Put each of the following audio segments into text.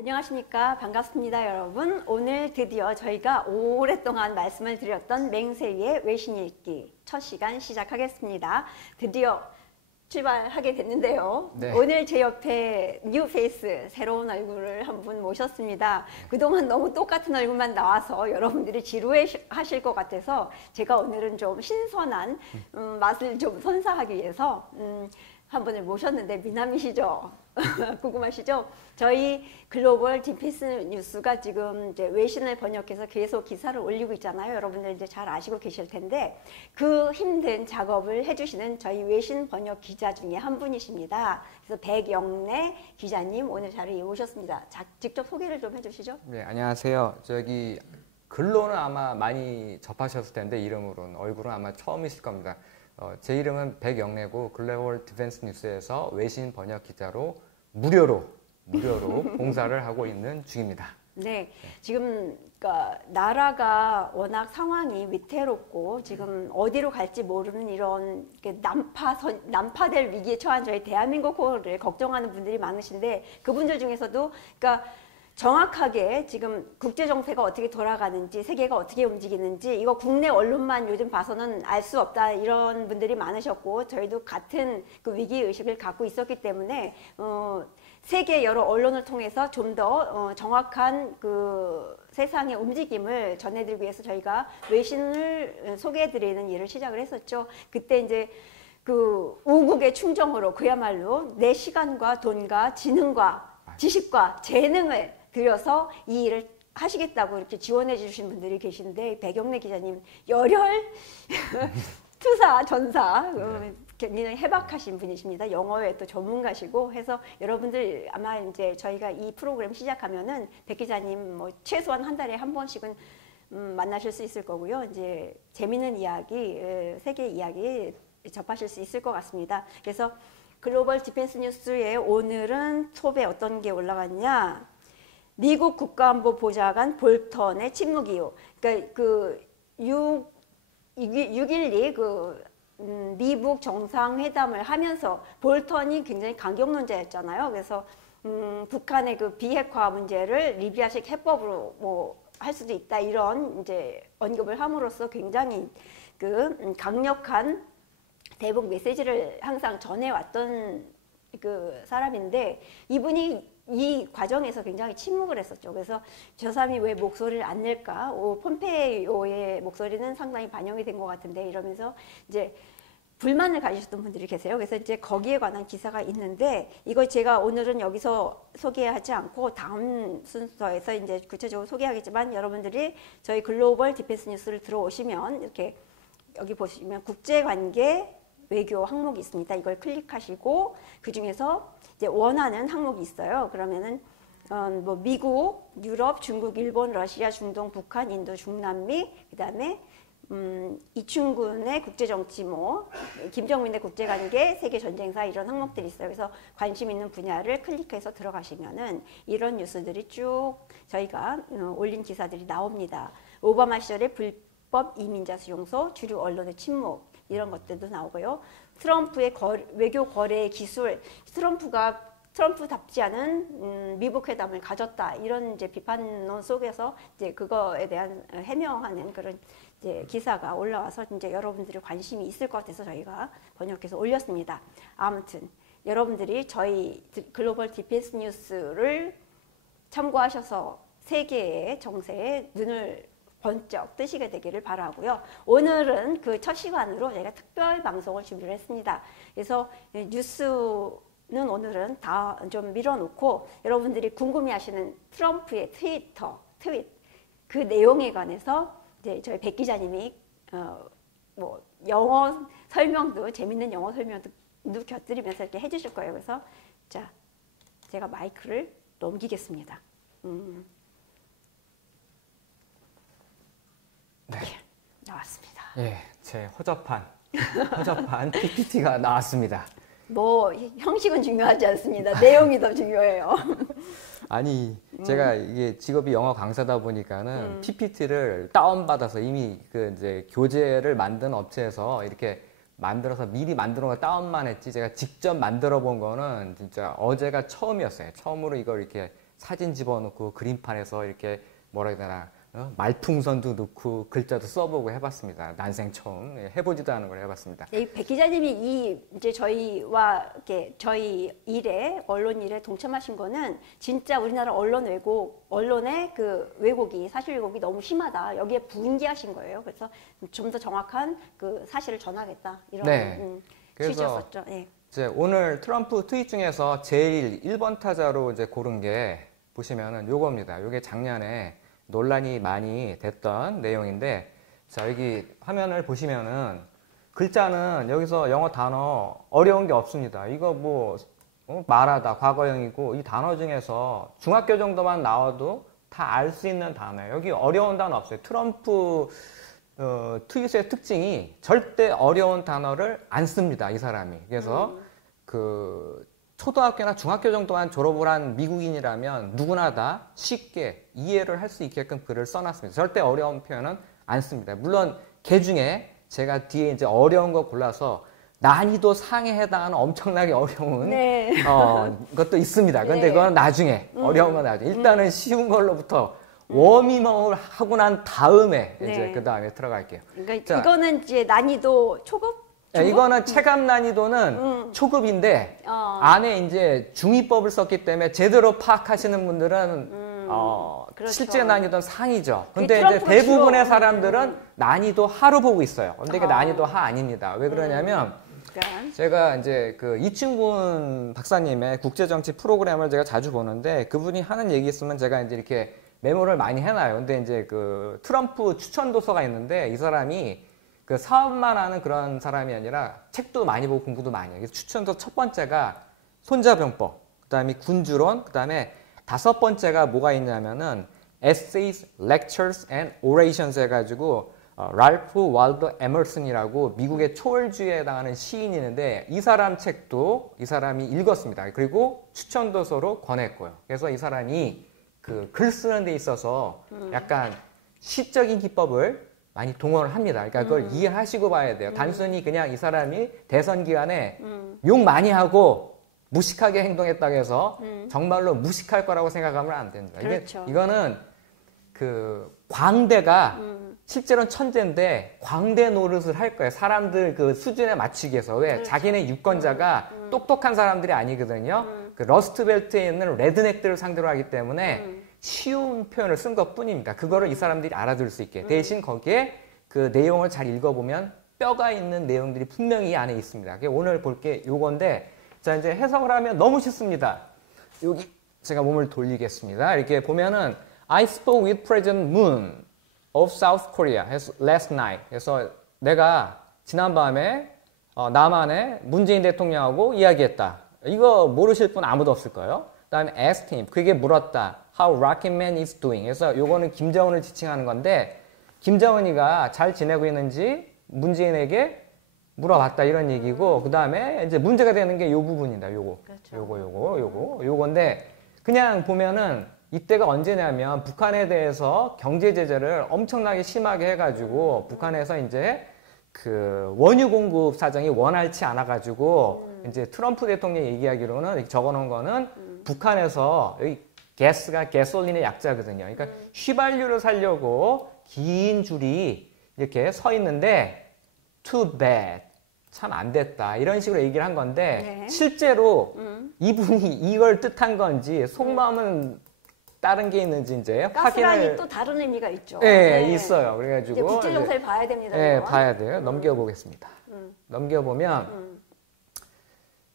안녕하십니까. 반갑습니다, 여러분. 오늘 드디어 저희가 오랫동안 말씀을 드렸던 맹세의 외신 읽기 첫 시간 시작하겠습니다. 드디어 출발하게 됐는데요. 네. 오늘 제 옆에 뉴 페이스, 새로운 얼굴을 한 분 모셨습니다. 그동안 너무 똑같은 얼굴만 나와서 여러분들이 지루해하실 것 같아서 제가 오늘은 좀 신선한 맛을 좀 선사하기 위해서 한 분을 모셨는데 미남이시죠? 궁금하시죠? 저희 글로벌 디펜스 뉴스가 지금 이제 외신을 번역해서 계속 기사를 올리고 있잖아요. 여러분들 이제 잘 아시고 계실 텐데 그 힘든 작업을 해주시는 저희 외신 번역 기자 중에 한 분이십니다. 그래서 백영래 기자님 오늘 자리에 오셨습니다. 직접 소개를 좀 해주시죠. 네, 안녕하세요. 저기 글로는 아마 많이 접하셨을 텐데 이름으로는 얼굴은 아마 처음이실 겁니다. 제 이름은 백영래고 글로벌 디펜스 뉴스에서 외신 번역 기자로 무료로 봉사를 하고 있는 중입니다. 네, 지금 그러니까 나라가 워낙 상황이 위태롭고 지금 어디로 갈지 모르는 이런 난파될 위기에 처한 저희 대한민국을 걱정하는 분들이 많으신데 그분들 중에서도 그러니까 정확하게 지금 국제 정세가 어떻게 돌아가는지 세계가 어떻게 움직이는지 이거 국내 언론만 요즘 봐서는 알 수 없다 이런 분들이 많으셨고 저희도 같은 그 위기 의식을 갖고 있었기 때문에 세계 여러 언론을 통해서 좀 더 정확한 그 세상의 움직임을 전해드리기 위해서 저희가 외신을 소개해드리는 일을 시작을 했었죠. 그때 이제 그 우국의 충정으로 그야말로 내 시간과 돈과 지능과 지식과 재능을 들여서 이 일을 하시겠다고 이렇게 지원해 주신 분들이 계신데 백영래 기자님 열혈 투사 전사 굉장히 해박하신 분이십니다. 영어에 또 전문가시고 해서 여러분들 아마 이제 저희가 이 프로그램 시작하면은 백 기자님 뭐 최소한 한 달에 한 번씩은 만나실 수 있을 거고요. 이제 재미있는 이야기, 세계 이야기 접하실 수 있을 것 같습니다. 그래서 글로벌 디펜스 뉴스에 오늘은 톱에 어떤 게 올라갔냐? 미국 국가안보 보좌관 볼턴의 침묵 이유. 그러니까 그 6.12 미북 정상회담을 하면서 볼턴이 굉장히 강경론자였잖아요. 그래서 북한의 그 비핵화 문제를 리비아식 해법으로 뭐 할 수도 있다 이런 이제 언급을 함으로써 굉장히 그 강력한 대북 메시지를 항상 전해왔던 그 사람인데 이분이 이 과정에서 굉장히 침묵을 했었죠. 그래서 저 사람이 왜 목소리를 안 낼까? 폼페이오의 목소리는 상당히 반영이 된 것 같은데 이러면서 이제 불만을 가지셨던 분들이 계세요. 그래서 이제 거기에 관한 기사가 있는데 이걸 제가 오늘은 여기서 소개하지 않고 다음 순서에서 이제 구체적으로 소개하겠지만 여러분들이 저희 글로벌 디펜스 뉴스를 들어오시면 이렇게 여기 보시면 국제관계 외교 항목이 있습니다. 이걸 클릭하시고 그 중에서 이제 원하는 항목이 있어요. 그러면은 뭐 미국, 유럽, 중국, 일본, 러시아, 중동, 북한, 인도, 중남미, 그다음에 이충군의 국제정치, 뭐 김정민의 국제관계, 세계전쟁사 이런 항목들이 있어요. 그래서 관심 있는 분야를 클릭해서 들어가시면은 이런 뉴스들이 쭉 저희가 올린 기사들이 나옵니다. 오바마 시절의 불법 이민자 수용소, 주류 언론의 침묵 이런 것들도 나오고요. 트럼프의 외교 거래 기술, 트럼프답지 않은 미북 회담을 가졌다 이런 이제 비판론 속에서 이제 그거에 대한 해명하는 그런 이제 기사가 올라와서 이제 여러분들이 관심이 있을 것 같아서 저희가 번역해서 올렸습니다. 아무튼 여러분들이 저희 글로벌 디펜스 뉴스를 참고하셔서 세계의 정세에 눈을 번쩍 뜨시게 되기를 바라고요. 오늘은 그 첫 시간으로 저희가 특별 방송을 준비를 했습니다. 그래서 뉴스는 오늘은 다 좀 밀어놓고 여러분들이 궁금해하시는 트럼프의 트윗 그 내용에 관해서 이제 저희 백 기자님이 뭐 영어 설명도 재밌는 영어 설명도 곁들이면서 이렇게 해주실 거예요. 그래서 자 제가 마이크를 넘기겠습니다. 네. 나왔습니다. 예, 제 허접한 PPT가 나왔습니다. 뭐 형식은 중요하지 않습니다. 내용이 더 중요해요. 아니, 제가 이게 직업이 영어 강사다 보니까는 PPT를 다운받아서 이미 그 이제 교재를 만든 업체에서 이렇게 만들어서 미리 만들어 거 다운만 했지 제가 직접 만들어 본 거는 진짜 어제가 처음이었어요. 처음으로 이걸 이렇게 사진 집어넣고 그림판에서 이렇게 뭐라 해야 되나 말풍선도 넣고 글자도 써보고 해봤습니다. 난생 처음 해보지도 않은 걸 해봤습니다. 백 기자님이 이제 저희와 이렇게 저희 일에 언론 일에 동참하신 거는 진짜 우리나라 언론 왜곡, 언론의 그 왜곡이 사실 왜곡이 너무 심하다. 여기에 부인기하신 거예요. 그래서 좀 더 정확한 그 사실을 전하겠다 이런 네. 취지였었죠. 네. 이제 오늘 트럼프 트윗 중에서 제일 1번 타자로 이제 고른 게 보시면은 요겁니다. 요게 작년에 논란이 많이 됐던 내용인데, 자, 여기 화면을 보시면은 글자는 여기서 영어 단어 어려운 게 없습니다. 이거 뭐 말하다 과거형이고 이 단어 중에서 중학교 정도만 나와도 다 알 수 있는 단어예요. 여기 어려운 단어 없어요. 트럼프 트윗의 특징이 절대 어려운 단어를 안 씁니다. 이 사람이. 그래서 그 초등학교나 중학교 정도만 졸업을 한 미국인이라면 누구나 다 쉽게 이해를 할 수 있게끔 글을 써놨습니다. 절대 어려운 표현은 안 씁니다. 물론 개 중에 제가 뒤에 이제 어려운 거 골라서 난이도 상에 해당하는 엄청나게 어려운 네. 것도 있습니다. 근데 네. 그건 나중에 어려운 건 나중에 일단은 쉬운 걸로부터 워밍업을 하고 난 다음에 이제 네. 그 다음에 들어갈게요. 그러니까 자, 이거는 이제 난이도 초급? 네, 이거는 체감 난이도는 초급인데 안에 이제 중위법을 썼기 때문에 제대로 파악하시는 분들은 그렇죠. 실제 난이도는 상이죠. 근데 이제 트럼프가 대부분의 주로, 사람들은 난이도 하로 보고 있어요. 근데 이게 난이도 하 아닙니다. 왜 그러냐면 그러니까. 제가 이제 그 이충군 박사님의 국제정치 프로그램을 제가 자주 보는데 그분이 하는 얘기 있으면 제가 이제 이렇게 메모를 많이 해놔요. 근데 이제 그 트럼프 추천 도서가 있는데 이 사람이 그 사업만 하는 그런 사람이 아니라 책도 많이 보고 공부도 많이 해요. 그래서 추천도 첫 번째가 손자병법, 그 다음에 군주론, 그 다음에 5번째가 뭐가 있냐면은 Essays, Lectures and Orations 해가지고 랄프 waldo 에머슨이라고 미국의 초월주의에 해당하는 시인이 있는데 이 사람 책도 이 사람이 읽었습니다. 그리고 추천도서로 권했고요. 그래서 이 사람이 그 글 쓰는 데 있어서 약간 시적인 기법을 많이 동원을 합니다. 그러니까 그걸 이해하시고 봐야 돼요. 단순히 그냥 이 사람이 대선 기간에 욕 많이 하고 무식하게 행동했다고 해서 정말로 무식할 거라고 생각하면 안 됩니다. 그렇죠. 이거는 그 광대가 실제로는 천재인데 광대 노릇을 할 거예요. 사람들 그 수준에 맞추기 위해서. 왜? 그렇죠. 자기네 유권자가 똑똑한 사람들이 아니거든요. 그 러스트벨트에 있는 레드넥들을 상대로 하기 때문에 쉬운 표현을 쓴 것 뿐입니다. 그거를 이 사람들이 알아들을 수 있게. 대신 거기에 그 내용을 잘 읽어보면 뼈가 있는 내용들이 분명히 이 안에 있습니다. 오늘 볼 게 요건데, 자, 이제 해석을 하면 너무 쉽습니다. 여기 제가 몸을 돌리겠습니다. 이렇게 보면은 I spoke with President Moon of South Korea last night. 그래서 내가 지난밤에 남한의 문재인 대통령하고 이야기했다. 이거 모르실 분 아무도 없을 거예요. 그 다음에 asked him. 그게 물었다. How Rocket Man is doing. 그래서 요거는 김정은을 지칭하는 건데 김정은이가 잘 지내고 있는지 문재인에게 물어봤다 이런 얘기고 그 다음에 이제 문제가 되는 게 요 부분이다. 요거. 그렇죠. 요건데 그냥 보면은 이때가 언제냐면 북한에 대해서 경제 제재를 엄청나게 심하게 해가지고 북한에서 이제 그 원유 공급 사정이 원활치 않아가지고 이제 트럼프 대통령이 얘기하기로는 적어놓은 거는 북한에서 여기 가스가 가솔린의 약자거든요. 그러니까 휘발유를 사려고 긴 줄이 이렇게 서 있는데 too bad. 참 안 됐다. 이런 식으로 얘기를 한 건데 네. 실제로 이분이 이걸 뜻한 건지 속마음은 다른 게 있는지 이제 가스란이 확인을 또 다른 의미가 있죠. 네, 있어요. 그래가지고 이제 국제 정세를 봐야 됩니다. 네, 이건. 봐야 돼요. 넘겨보겠습니다. 넘겨보면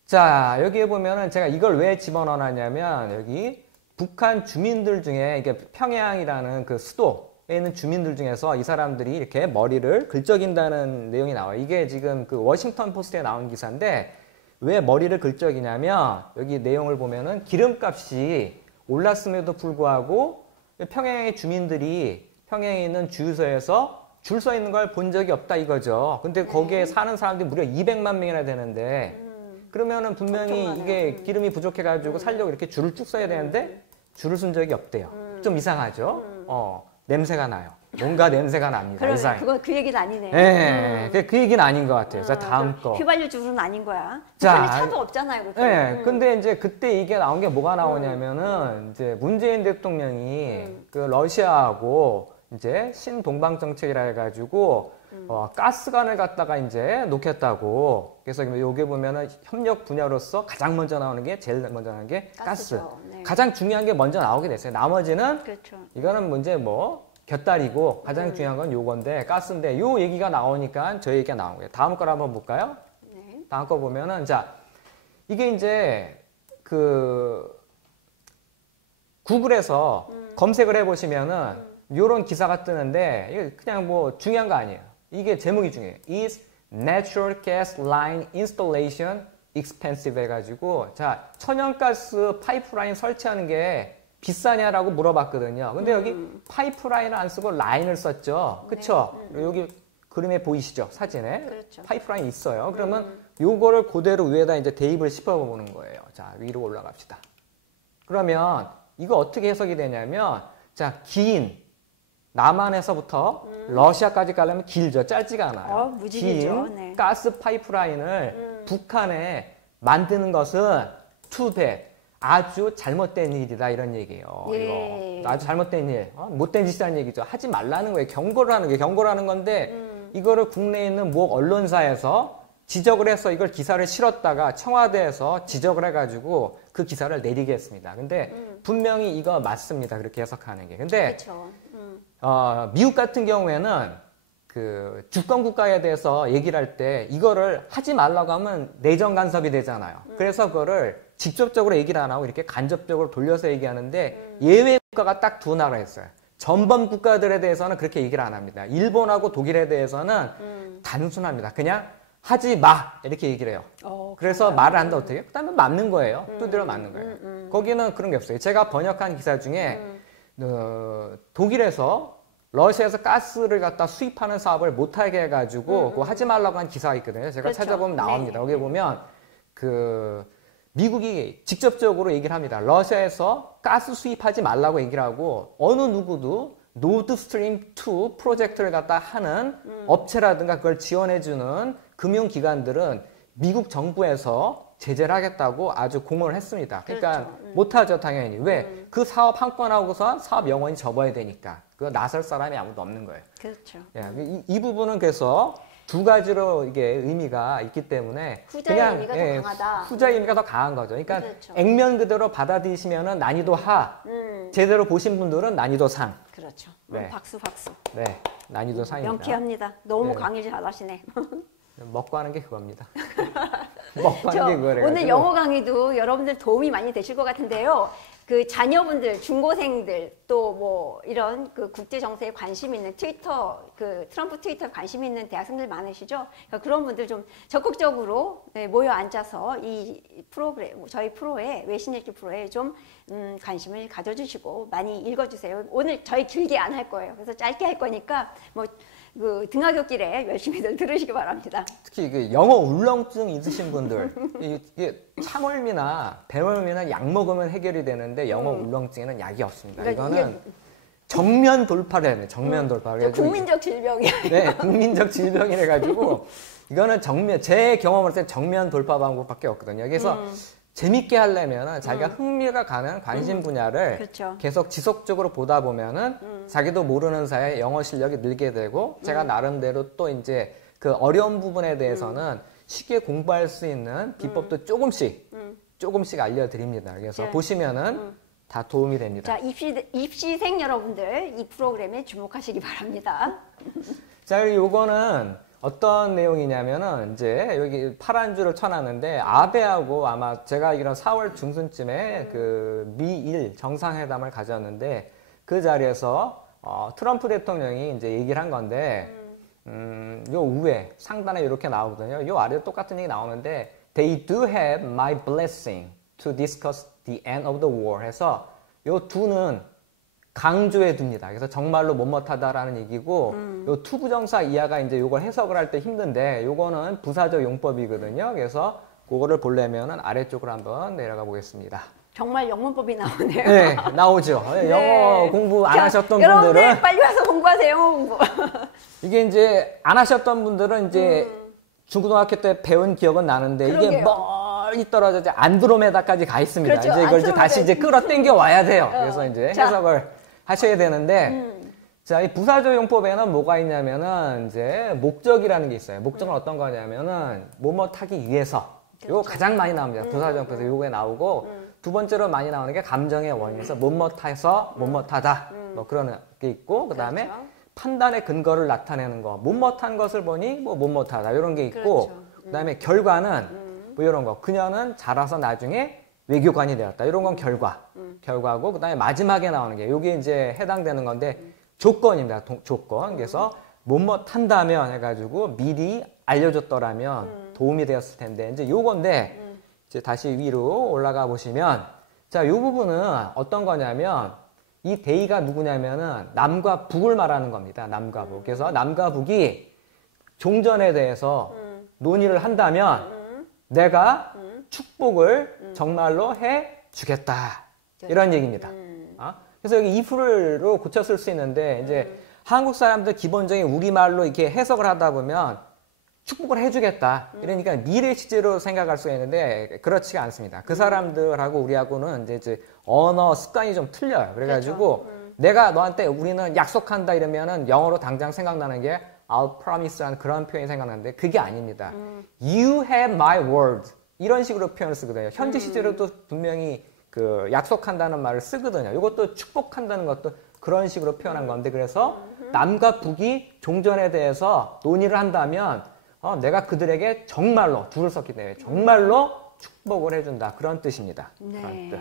자, 여기에 보면은 제가 이걸 왜 집어넣어놨냐면 여기 북한 주민들 중에 이게 평양이라는 그 수도에 있는 주민들 중에서 이 사람들이 이렇게 머리를 긁적인다는 내용이 나와요. 이게 지금 그 워싱턴 포스트에 나온 기사인데 왜 머리를 긁적이냐면 여기 내용을 보면은 기름값이 올랐음에도 불구하고 평양의 주민들이 평양에 있는 주유소에서 줄 서 있는 걸 본 적이 없다 이거죠. 근데 거기에 사는 사람들이 무려 200만 명이나 되는데 그러면은 분명히 이게 기름이 부족해가지고 살려고 이렇게 줄을 쭉 서야 되는데 줄을 쓴 적이 없대요. 좀 이상하죠? 냄새가 나요. 뭔가 냄새가 납니다. 그러면 이상해. 그건 그 얘기는 아니네. 네, 그 얘기는 아닌 것 같아요. 자, 다음 거. 휘발유 줄은 아닌 거야. 자, 북한에 차도 없잖아요. 그렇게. 네, 근데 이제 그때 이게 나온 게 뭐가 나오냐면은 이제 문재인 대통령이 그 러시아하고 이제 신동방 정책이라 해가지고 가스관을 갖다가 이제 놓겠다고. 그래서 여기 보면은 협력 분야로서 가장 먼저 나오는 게 제일 먼저 나오는 게 가스. 네. 가장 중요한 게 먼저 나오게 됐어요. 나머지는 그렇죠. 이거는 문제 뭐 곁다리고 가장 중요한 건 요건데 가스인데 요 얘기가 나오니까 저 얘기가 나온 거예요. 다음 걸 한번 볼까요? 네. 다음 거 보면은 자 이게 이제 그 구글에서 검색을 해보시면은 요런 기사가 뜨는데 이게 그냥 뭐 중요한 거 아니에요. 이게 제목이 중요해요. Is natural gas line installation expensive 해가지고 자 천연가스 파이프라인 설치하는 게 비싸냐라고 물어봤거든요. 근데 여기 파이프라인을 안 쓰고 라인을 썼죠. 그쵸? 여기 그림에 보이시죠? 사진에. 그렇죠. 파이프라인 있어요. 그러면 요거를 그대로 위에다 이제 대입을 씹어보는 거예요. 자, 위로 올라갑시다. 그러면 이거 어떻게 해석이 되냐면 자, 긴 남한에서부터 러시아까지 가려면 길죠. 짧지가 않아요. 무지개죠. 긴 네. 가스 파이프라인을 북한에 만드는 것은 too bad. 아주 잘못된 일이다 이런 얘기예요. 예. 이거 아주 잘못된 일, 못된 짓이라는 얘기죠. 하지 말라는 거예요. 경고를 하는 게 경고를 하는 건데 이거를 국내에 있는 모 언론사에서 지적을 해서 이걸 기사를 실었다가 청와대에서 지적을 해가지고 그 기사를 내리게 했습니다. 근데 분명히 이거 맞습니다. 그렇게 해석하는 게. 근데 그렇죠. 미국 같은 경우에는 그 주권 국가에 대해서 얘기를 할 때 이거를 하지 말라고 하면 내정 간섭이 되잖아요. 그래서 그거를 직접적으로 얘기를 안 하고 이렇게 간접적으로 돌려서 얘기하는데 예외 국가가 딱 두 나라 있어요. 전범 국가들에 대해서는 그렇게 얘기를 안 합니다. 일본하고 독일에 대해서는 단순합니다. 그냥 하지 마 이렇게 얘기를 해요. 그래서 말을 한다 어떻게? 그다음에 맞는 거예요. 두드려 맞는 거예요. 거기는 그런 게 없어요. 제가 번역한 기사 중에 독일에서 러시아에서 가스를 갖다 수입하는 사업을 못하게 해가지고 그거 하지 말라고 한 기사가 있거든요. 제가 그렇죠. 찾아보면 나옵니다. 네. 여기 보면 그 미국이 직접적으로 얘기를 합니다. 러시아에서 가스 수입하지 말라고 얘기를 하고 어느 누구도 노드 스트림 2 프로젝트를 갖다 하는 업체라든가 그걸 지원해주는 금융기관들은 미국 정부에서 제재를 하겠다고 아주 공언을 했습니다. 그러니까 그렇죠. 못하죠, 당연히. 왜? 그 사업 한 건 하고서 사업 영원히 접어야 되니까. 그거 나설 사람이 아무도 없는 거예요. 그렇죠. 이 부분은 그래서 두 가지로 이게 의미가 있기 때문에 후자의 그냥 의미가 더 강하다. 후자의 의미가 더 강한 거죠. 그러니까 그렇죠. 액면 그대로 받아들이시면은 난이도 하, 제대로 보신 분들은 난이도 상. 그렇죠. 네. 박수. 네, 난이도 상입니다. 명쾌합니다. 너무 네. 강의 잘하시네. 먹고 하는 게 그겁니다. 먹고 하는 게 그거래요. 오늘 영어 강의도 여러분들 도움이 많이 되실 것 같은데요. 그 자녀분들, 중고생들 또 뭐 이런 그 국제 정세에 관심 있는 트위터, 그 트럼프 트위터에 관심 있는 대학생들 많으시죠? 그러니까 그런 분들 좀 적극적으로 모여 앉아서 이 프로그램, 저희 프로에 외신읽기 프로에 좀 관심을 가져주시고 많이 읽어주세요. 오늘 저희 길게 안 할 거예요. 그래서 짧게 할 거니까 뭐 그 등하굣길에 열심히들 들으시기 바랍니다. 특히 그 영어 울렁증 있으신 분들 이게 창월미나 배멀미나 약 먹으면 해결이 되는데 영어 울렁증에는 약이 없습니다. 그러니까 이거는 정면 돌파를 해야 돼요. 정면 돌파. 국민적 질병이에요. 네, 국민적 질병이래 가지고 이거는 제 경험으로 때 정면 돌파 방법밖에 없거든요. 그래서 재밌게 하려면 자기가 흥미가 가는 관심 분야를 그렇죠. 계속 지속적으로 보다 보면은 자기도 모르는 사이에 영어 실력이 늘게 되고 제가 나름대로 또 이제 그 어려운 부분에 대해서는 쉽게 공부할 수 있는 비법도 조금씩 알려드립니다. 그래서 네. 보시면은 다 도움이 됩니다. 자, 입시생 여러분들 이 프로그램에 주목하시기 바랍니다. 자, 요거는 어떤 내용이냐면은 이제 여기 파란 줄을 쳐놨는데 아베하고 아마 제가 알기로는 4월 중순쯤에 그 미일 정상회담을 가졌는데 그 자리에서 트럼프 대통령이 이제 얘기를 한 건데 요 위에 상단에 이렇게 나오거든요. 요 아래에 똑같은 얘기 나오는데 They do have my blessing to discuss the end of the war 해서 요 두는 강조해 둡니다. 그래서 정말로 못못하다라는 얘기고 요 투부정사 이하가 이제 요걸 해석을 할 때 힘든데 요거는 부사적 용법이거든요. 그래서 그거를 보려면은 아래쪽으로 한번 내려가 보겠습니다. 정말 영문법이 나오네요. 네, 나오죠. 네. 영어 공부 안 하셨던 여러분들 분들은 빨리 와서 공부하세요. 영어 공부. 이게 이제 안 하셨던 분들은 이제 중고등학교 때 배운 기억은 나는데 이게 그러게요. 멀리 떨어져 이제 안드로메다까지 가 있습니다. 그렇죠. 이제 이걸 이제 다시 이제 끌어당겨 와야 돼요. 그래서 이제 자. 해석을 하셔야 되는데 자, 이 부사적용법에는 뭐가 있냐면은 이제 목적이라는 게 있어요. 목적은 어떤 거냐면은 뭐뭐 하기 위해서. 요거 가장 많이 나옵니다. 부사적용법에서 요게 나오고 두 번째로 많이 나오는 게 감정의 원인에서 뭐뭐해서 뭐뭐하다. 뭐 그런 게 있고 그다음에 그렇죠. 판단의 근거를 나타내는 거. 못못한 것을 보니 뭐 못못하다 이런 게 있고 그렇죠. 그다음에 결과는 뭐 이런 거. 그녀는 자라서 나중에 외교관이 되었다. 이런 건 결과고 그다음에 마지막에 나오는 게 이게 이제 해당되는 건데 조건입니다. 조건. 그래서 못한다면 해가지고 미리 알려줬더라면 도움이 되었을 텐데 이제 요건데 이제 다시 위로 올라가 보시면 자, 요 부분은 어떤 거냐면 이 대의가 누구냐면은 남과 북을 말하는 겁니다. 남과 북. 그래서 남과 북이 종전에 대해서 논의를 한다면 내가 축복을 정말로 해 주겠다. 이런 얘기입니다. 그래서 여기 if로 고쳤을 수 있는데 이제 한국 사람들 기본적인 우리말로 이렇게 해석을 하다 보면 축복을 해주겠다. 이러니까 미래 시제로 생각할 수가 있는데 그렇지가 않습니다. 그 사람들하고 우리하고는 이제 언어 습관이 좀 틀려요. 그래가지고 그렇죠. 내가 너한테 우리는 약속한다 이러면은 영어로 당장 생각나는 게 I'll promise라는 그런 표현이 생각나는데 그게 아닙니다. You have my word 이런 식으로 표현을 쓰거든요. 현재 시제로도 분명히 그 약속한다는 말을 쓰거든요. 이것도 축복한다는 것도 그런 식으로 표현한 건데 그래서 남과 북이 종전에 대해서 논의를 한다면 내가 그들에게 정말로 둘을 썼기 때문에 정말로 축복을 해준다 그런 뜻입니다. 네. 그런 뜻.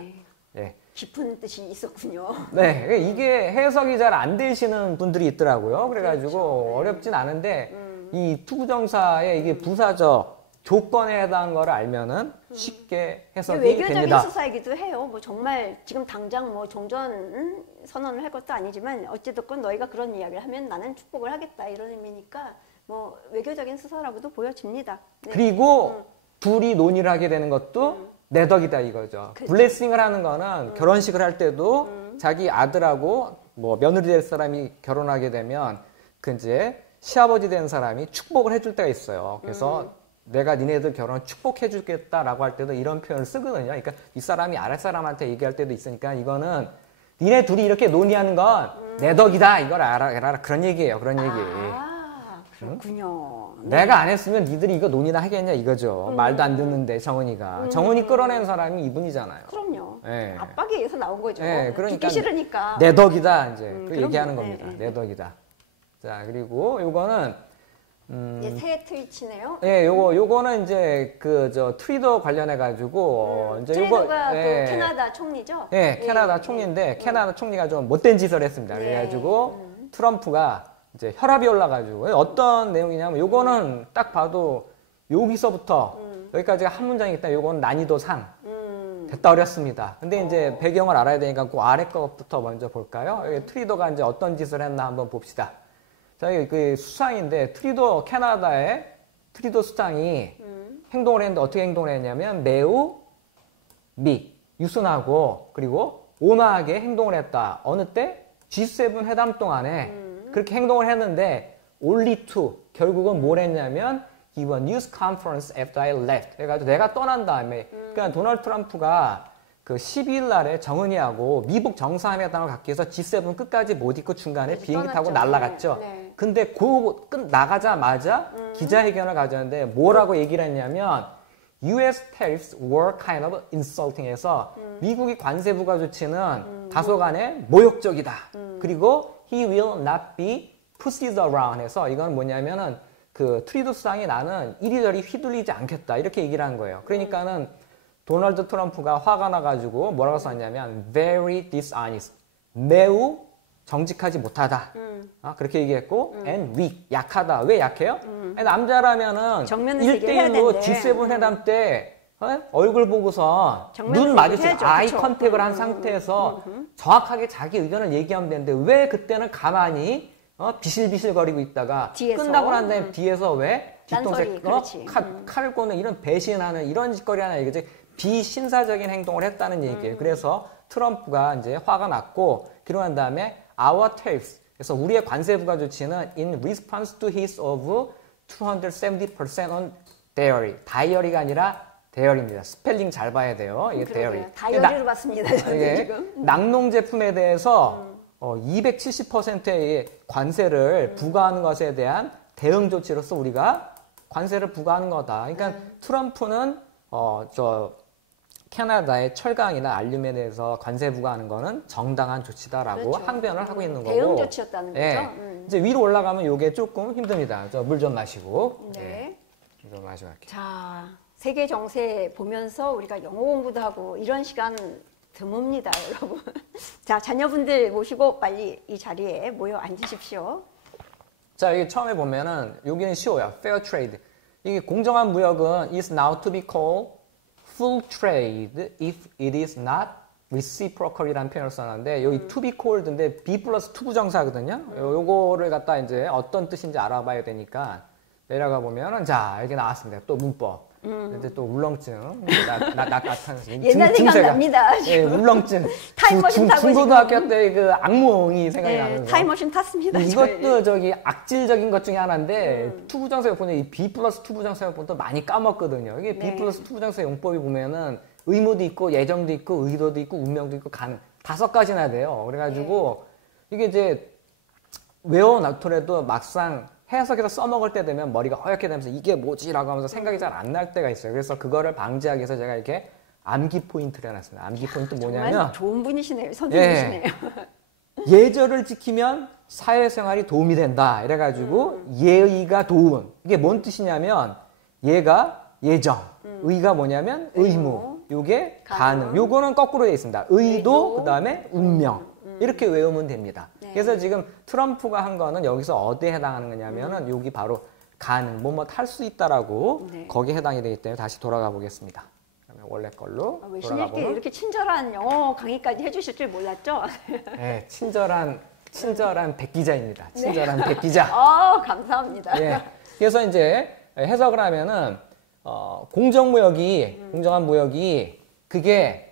네. 깊은 뜻이 있었군요. 네, 이게 해석이 잘 안 되시는 분들이 있더라고요. 그래가지고 그렇죠. 네. 어렵진 않은데 이 투부정사의 이게 부사적 조건에 해당한 거를 알면은 쉽게 해석이 외교적인 됩니다. 수사이기도 해요. 뭐 정말 지금 당장 뭐 종전 선언을 할 것도 아니지만 어찌됐건 너희가 그런 이야기를 하면 나는 축복을 하겠다 이런 의미니까 뭐 외교적인 수사라고도 보여집니다. 네. 그리고 둘이 논의를 하게 되는 것도 내 덕이다 이거죠. 그렇죠. 블레싱을 하는 거는 결혼식을 할 때도 자기 아들하고 뭐 며느리 될 사람이 결혼하게 되면 그 이제 시아버지 된 사람이 축복을 해줄 때가 있어요. 그래서 내가 니네들 결혼 축복해 주겠다라고 할 때도 이런 표현을 쓰거든요. 그러니까 이 사람이 아랫 사람한테 얘기할 때도 있으니까 이거는 니네 둘이 이렇게 논의하는 건 내 덕이다 이걸 알아라 그런 얘기예요. 그런 얘기. 아, 그렇군요. 내가 안 했으면 니들이 이거 논의나 하겠냐 이거죠. 말도 안 듣는데 정은이가. 정은이 끌어낸 사람이 이분이잖아요. 그럼요. 네. 압박에 의해서 나온 거죠. 네, 그러니까 듣기 싫으니까. 내 덕이다 이제 그 그럼요. 얘기하는 네, 겁니다. 네. 내 덕이다. 자 그리고 요거는 이제 새 트위치네요. 예, 요거는 이제 그 저 트리더 관련해 가지고 이제 트리더가 그 예. 캐나다 총리죠. 예, 캐나다 총리인데 캐나다 총리가 좀 못된 짓을 했습니다. 네. 그래가지고 트럼프가 이제 혈압이 올라가지고 어떤 내용이냐면 요거는 딱 봐도 여기서부터 여기까지가 한 문장이기 때문에 요거는 난이도 상 됐다 어렵습니다. 근데 이제 배경을 알아야 되니까 그 아래 것부터 먼저 볼까요? 여기 트리더가 이제 어떤 짓을 했나 한번 봅시다. 자, 이게 그 수상인데 트리더 캐나다의 트리더 수상이 행동을 했는데 어떻게 행동을 했냐면 매우 유순하고 그리고 온화하게 행동을 했다. 어느 때? G7 회담 동안에 그렇게 행동을 했는데 only to 결국은 뭘 했냐면 give a news conference after I left. 그래가지고 내가 떠난 다음에 그러니까 도널드 트럼프가 그 12일 날에 정은이하고 미국 정상회담을 갖기 위해서 G7 끝까지 못 있고 중간에 비행기 타고 떠났죠. 날아갔죠. 네. 근데 그 끝 나가자마자 기자회견을 가졌는데 뭐라고 얘기를 했냐면 US tariffs were kind of insulting 해서 미국이 관세 부과 조치는 다소간에 모욕적이다. 그리고 he will not be pushed around 해서 이건 뭐냐면은 그 트리도 수상이 나는 이리저리 휘둘리지 않겠다. 이렇게 얘기를 한 거예요. 그러니까는 도널드 트럼프가 화가 나가지고 뭐라고 썼냐면 very dishonest. 매우 정직하지 못하다. 그렇게 얘기했고 and weak. 약하다. 왜 약해요? 남자라면은 정면에서 얘기를 해야 1대1로 되는데. G7 회담 때 얼굴 보고서 정면에서 눈 마주치고 얘기해야죠. 아이 그쵸? 컨택을 한 상태에서 정확하게 자기 의견을 얘기하면 되는데 왜 그때는 가만히 비실비실거리고 있다가 뒤에서? 끝나고 난 다음에 뒤에서 왜 딴소리, 뒤통수에 그렇지. 칼을 꽂는 이런 배신하는 이런 짓거리 하나 이거지 비신사적인 행동을 했다는 얘기예요. 그래서 트럼프가 이제 화가 났고 그러고 난 다음에 our tariffs 그래서 우리의 관세 부과 조치는 in response to his of 270% on dairy. 다이어리가 아니라 데어리입니다. 스펠링 잘 봐야 돼요. 이게 데어리. 다이어리로 봤습니다. 저는 지금. 낙농 제품에 대해서 270%의 관세를 부과하는 것에 대한 대응 조치로서 우리가 관세를 부과하는 거다. 그러니까 트럼프는 캐나다의 철강이나 알륨에 대해서 관세 부과하는 거는 정당한 조치다라고 그렇죠. 항변을 하고 있는 거고. 대응 조치였다는 거죠. 네. 이제 위로 올라가면 이게 조금 힘듭니다. 물 좀 마시고. 네. 물 좀 마시고 할게요. 자, 세계 정세 보면서 우리가 영어 공부도 하고 이런 시간 드뭅니다, 여러분. 자, 자녀분들 모시고 빨리 이 자리에 모여 앉으십시오. 자, 이게 처음에 보면은 여기는 쉬워요. Fair trade. 이게 공정한 무역은 is now to be called full trade if it is not reciprocal이라는 표현을 써놨는데 여기 to be called인데 be 플러스 to 부정사거든요. 요거를 갖다 이제 어떤 뜻인지 알아봐야 되니까 내려가 보면은 자, 여기 나왔습니다. 또 문법. 근데 또 울렁증 나타나는 옛날 생각납니다. 예, 울렁증. 타임머신 타고 중고등학교 때 그 악몽이 생각이 네, 나면서. 타임머신 탔습니다. 이것도 저기 악질적인 것 중에 하나인데 투부정사 보면 이 B 플러스 투부정사 용법도 많이 까먹거든요. 이게 B 네. 플러스 투부정사 용법이 보면은 의무도 있고 예정도 있고 의도도 있고 운명도 있고 가능 5가지나 돼요. 그래가지고 이게 이제 외워놨더라도 막상 해석해서 써먹을 때 되면 머리가 허옇게 되면서 이게 뭐지라고 하면서 생각이 잘 안 날 때가 있어요. 그래서 그거를 방지하기 위해서 제가 이렇게 암기 포인트를 해놨습니다. 암기 포인트 뭐냐면 정말 좋은 분이시네요. 선생님이시네요. 예절을 지키면 사회생활이 도움이 된다. 이래가지고 예의가 도움. 이게 뭔 뜻이냐면 예가 예정, 의가 뭐냐면 의무, 요게 가능. 요거는 거꾸로 되어 있습니다. 의도, 그 다음에 운명. 이렇게 외우면 됩니다. 네. 그래서 지금 트럼프가 한 거는 여기서 어디에 해당하는 거냐면은 여기 바로 가능, 뭐뭐 탈 수 있다라고 네. 거기에 해당이 되기 때문에 다시 돌아가 보겠습니다. 그러면 원래 걸로 왜 돌아가 신일께 보면 이렇게 친절한 영어 강의까지 해주실 줄 몰랐죠? 네, 친절한 백기자입니다. 친절한 백기자. 감사합니다. 예. 그래서 이제 해석을 하면은 공정한 무역이 그게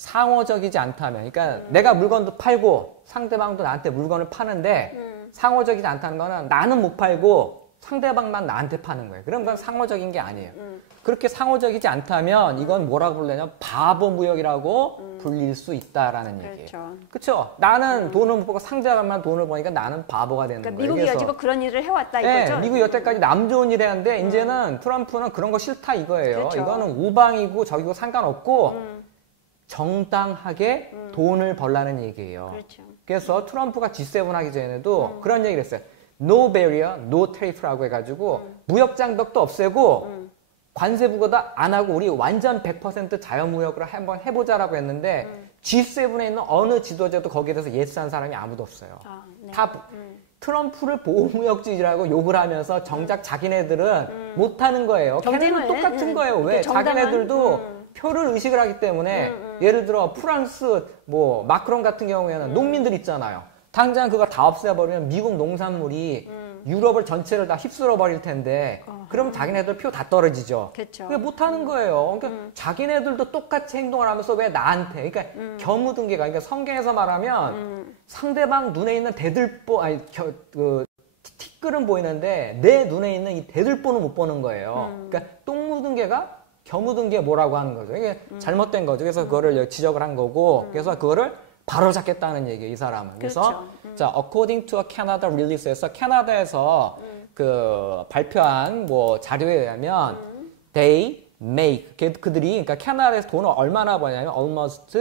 상호적이지 않다면, 그러니까 내가 물건도 팔고 상대방도 나한테 물건을 파는데 상호적이지 않다는 거는 나는 못 팔고 상대방만 나한테 파는 거예요. 그럼 그건 상호적인 게 아니에요. 그렇게 상호적이지 않다면 이건 뭐라고 불리냐? 바보 무역이라고 불릴 수 있다라는 얘기예요. 그렇죠. 그렇죠? 나는 돈을 못 벌고 상대방만 돈을 버니까 나는 바보가 되는 그러니까 거예요. 미국이 여지껏 그런 일을 해왔다 네, 이거죠? 미국이 여태까지 남 좋은 일 했는데 이제는 트럼프는 그런 거 싫다 이거예요. 그렇죠. 이거는 우방이고 저기고 상관없고 정당하게 돈을 벌라는 얘기예요. 그렇죠. 그래서 트럼프가 G7 하기 전에도 그런 얘기를 했어요. No barrier, no tariff라고 해가지고 무역 장벽도 없애고 관세 부과도 안 하고 우리 완전 100% 자유무역으로 한번 해보자라고 했는데 G7에 있는 어느 지도자도 거기에 대해서 예스한 사람이 아무도 없어요. 네. 다 트럼프를 보호무역주의라고 욕을 하면서 정작 자기네들은 못하는 거예요. 걔네는 똑같은 거예요. 왜? 자기네들도 표를 의식을 하기 때문에 예를 들어 프랑스 뭐 마크롱 같은 경우에는 농민들 있잖아요. 당장 그거 다 없애버리면 미국 농산물이 유럽을 전체를 다 휩쓸어 버릴 텐데 그럼 자기네들 표 다 떨어지죠. 그렇죠. 그게 못하는 거예요. 그러니까 자기네들도 똑같이 행동을 하면서 왜 나한테 그러니까 겨무등계가 그러니까 성경에서 말하면 상대방 눈에 있는 대들보 티끌은 보이는데 내 눈에 있는 이 대들보는 못 보는 거예요. 그러니까 똥 묻은 개가 겨묻은 게 뭐라고 하는 거죠. 이게 잘못된 거죠. 그래서 그거를 지적을 한 거고, 그래서 그거를 바로 잡겠다는 얘기예요, 이 사람은. 그래서, 그렇죠. 자, according to a Canada release에서 캐나다에서 그 발표한 뭐 자료에 의하면, they make, 그들이, 그러니까 캐나다에서 돈을 얼마나 버냐면, almost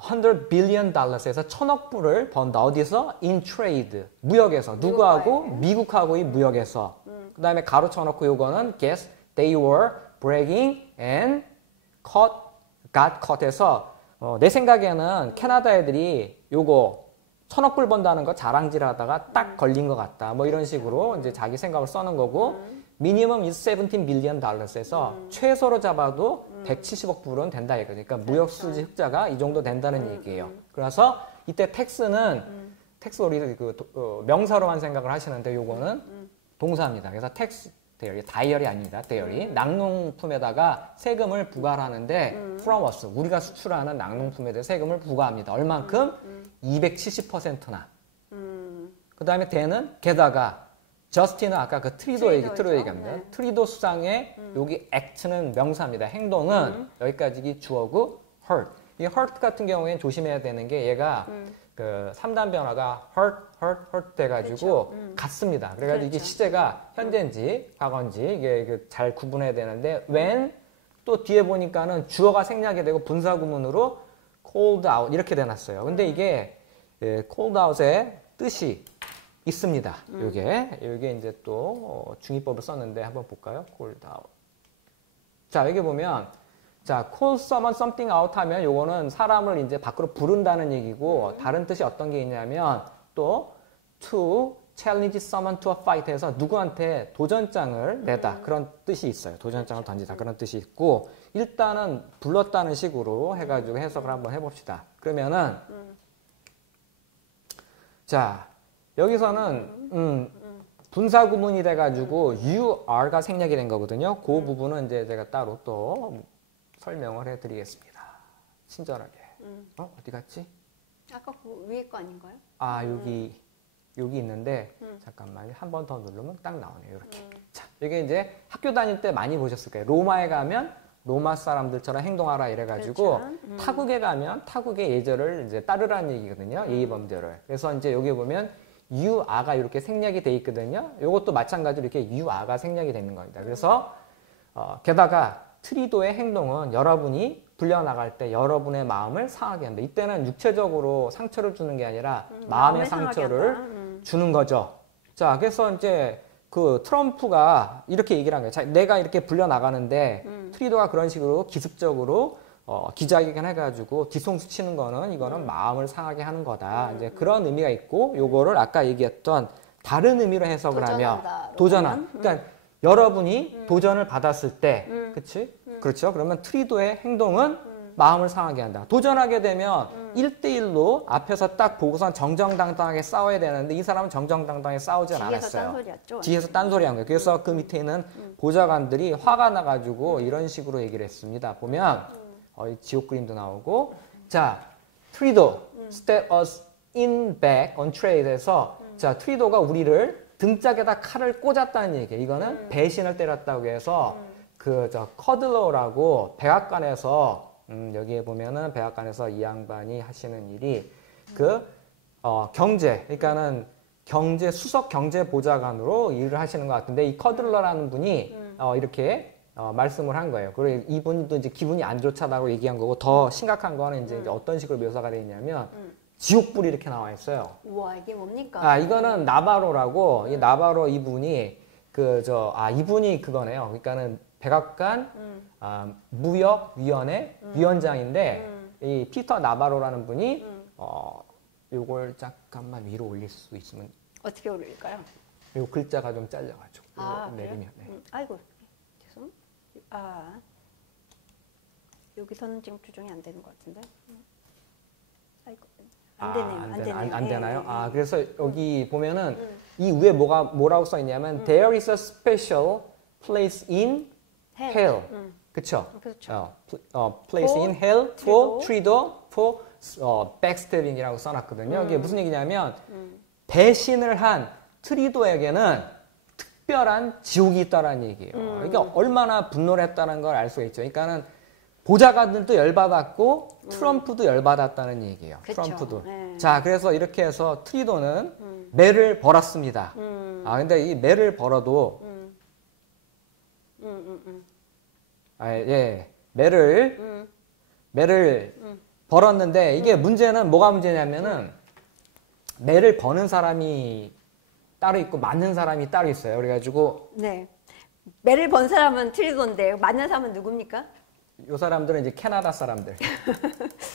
$100 billion에서 1,000억 불을 번다. 어디서? in trade. 무역에서. 누구하고? 미국하고의 무역에서. 그 다음에 가로 쳐놓고 요거는 guess they were bragging and got caught에서 내 생각에는 캐나다 애들이 요거 1,000억 불 번다는 거 자랑질하다가 딱 걸린 것 같다. 뭐 이런 식으로 이제 자기 생각을 써는 거고 minimum is $17 billion에서 최소로 잡아도 170억 불은 된다 이거죠. 그러니까 무역 수지 흑자가 이 정도 된다는 얘기예요. 그래서 이때 텍스는 텍스 우리 그 명사로만 생각을 하시는데 요거는 동사입니다. 그래서 텍스 다이어리 아닙니다. 다이어리. 낙농품에다가 세금을 부과를 하는데 from us, 우리가 수출하는 낙농품에 대해 세금을 부과합니다. 얼만큼? 270%나. 그 다음에 대는 게다가 저스틴은 아까 그 트리도 얘기합니다. 네. 트리도 수상의 여기 act는 명사입니다. 행동은 여기까지 주어고 hurt. 이 hurt 같은 경우에는 조심해야 되는 게 얘가 그 3단 변화가 hurt 돼가지고 같습니다. 그래가지고 이게 그렇죠. 시제가 현재인지 과거인지 이게 잘 구분해야 되는데 when 또 뒤에 보니까는 주어가 생략이 되고 분사 구문으로 called out 이렇게 돼놨어요. 근데 이게 called out의 뜻이 있습니다. 요게 이제 또 중위법을 썼는데 한번 볼까요? called out. 자, 여기 보면 자, call someone something out 하면 요거는 사람을 이제 밖으로 부른다는 얘기고 다른 뜻이 어떤 게 있냐면 또 to challenge someone to a fight 해서 누구한테 도전장을 내다 그런 뜻이 있어요. 도전장을 던지다 그런 뜻이 있고 일단은 불렀다는 식으로 해가지고 해석을 한번 해봅시다. 그러면은 자, 여기서는 분사 구문이 돼가지고 you are가 생략이 된 거거든요. 그 부분은 이제 제가 따로 또 설명을 해드리겠습니다. 친절하게. 어디 갔지? 아까 그 위에 거 아닌가요? 아, 여기 있는데, 잠깐만요. 한 번 더 누르면 딱 나오네요. 이렇게. 자, 이게 이제 학교 다닐 때 많이 보셨을 거예요. 로마에 가면 로마 사람들처럼 행동하라 이래가지고, 그렇죠. 타국에 가면 타국의 예절을 이제 따르라는 얘기거든요. 예의범절을. 그래서 이제 여기 보면 you are가 이렇게 생략이 돼 있거든요. 이것도 마찬가지로 이렇게 you are가 생략이 되는 겁니다. 그래서, 게다가 트리도의 행동은 여러분이 불려나갈 때 여러분의 마음을 상하게 한다. 이때는 육체적으로 상처를 주는 게 아니라 마음의 상처를 주는 거죠. 자, 그래서 이제 그 트럼프가 이렇게 얘기를 한 거예요. 자, 내가 이렇게 불려나가는데 트리도가 그런 식으로 기습적으로 기자회견 해가지고 뒤통수 치는 거는 이거는 마음을 상하게 하는 거다. 이제 그런 의미가 있고 요거를 아까 얘기했던 다른 의미로 해석을 하면 도전한. 그러니까 여러분이 도전을 받았을 때, 그치? 그렇죠. 그러면 트리도의 행동은 마음을 상하게 한다. 도전하게 되면 1대1로 앞에서 딱 보고선 정정당당하게 싸워야 되는데 이 사람은 정정당당하게 싸우진 않았어요. 뒤에서 딴소리였죠. 뒤에서 딴소리 한 거예요. 그래서 그 밑에 있는 보좌관들이 화가 나가지고 이런 식으로 얘기를 했습니다. 보면 지옥 그림도 나오고 자, 트리도 stab us in back on trade에서 자, 트리도가 우리를 등짝에다 칼을 꽂았다는 얘기예요. 이거는 배신을 때렸다고 해서 커들러라고 백악관에서 여기에 보면은 백악관에서 이 양반이 하시는 일이 경제, 그러니까는 수석 경제보좌관으로 일을 하시는 것 같은데 이 커들러라는 분이 이렇게 말씀을 한 거예요. 그리고 이분도 이제 기분이 안 좋다고 얘기한 거고 더 심각한 거는 이제 어떤 식으로 묘사가 되어 있냐면 지옥불이 이렇게 나와 있어요. 우와, 이게 뭡니까? 아, 이거는 나바로라고, 이 나바로 이분이, 이분이 그거네요. 그러니까는 백악관, 무역위원회 위원장인데, 이 피터 나바로라는 분이, 요걸 잠깐만 위로 올릴 수 있으면. 어떻게 올릴까요? 요 글자가 좀 잘려가지고. 내리면. 네. 아이고, 죄송. 여기서는 지금 조정이 안 되는 것 같은데. 아이고. 안 되나요? 네. 그래서 여기 보면은 이 위에 뭐라고 써 있냐면 there is a special place in hell. 그쵸? 그렇죠. place in hell for Trido for backstabbing이라고 써놨거든요. 이게 무슨 얘기냐면 배신을 한 트리도에게는 특별한 지옥이 있다라는 얘기예요. 그러니까 얼마나 분노를 했다는 걸 알 수가 있죠. 그러니까는 보좌관들도 열받았고 트럼프도 열받았다는 얘기예요. 그쵸. 트럼프도. 네. 자, 그래서 이렇게 해서 트리도는 매를 벌었습니다. 근데 이 매를 벌어도 매를 벌었는데 이게 문제는 뭐가 문제냐면은 매를 버는 사람이 따로 있고 맞는 사람이 따로 있어요. 그래가지고 네. 매를 번 사람은 트리도인데 맞는 사람은 누굽니까? 요 사람들은 이제 캐나다 사람들.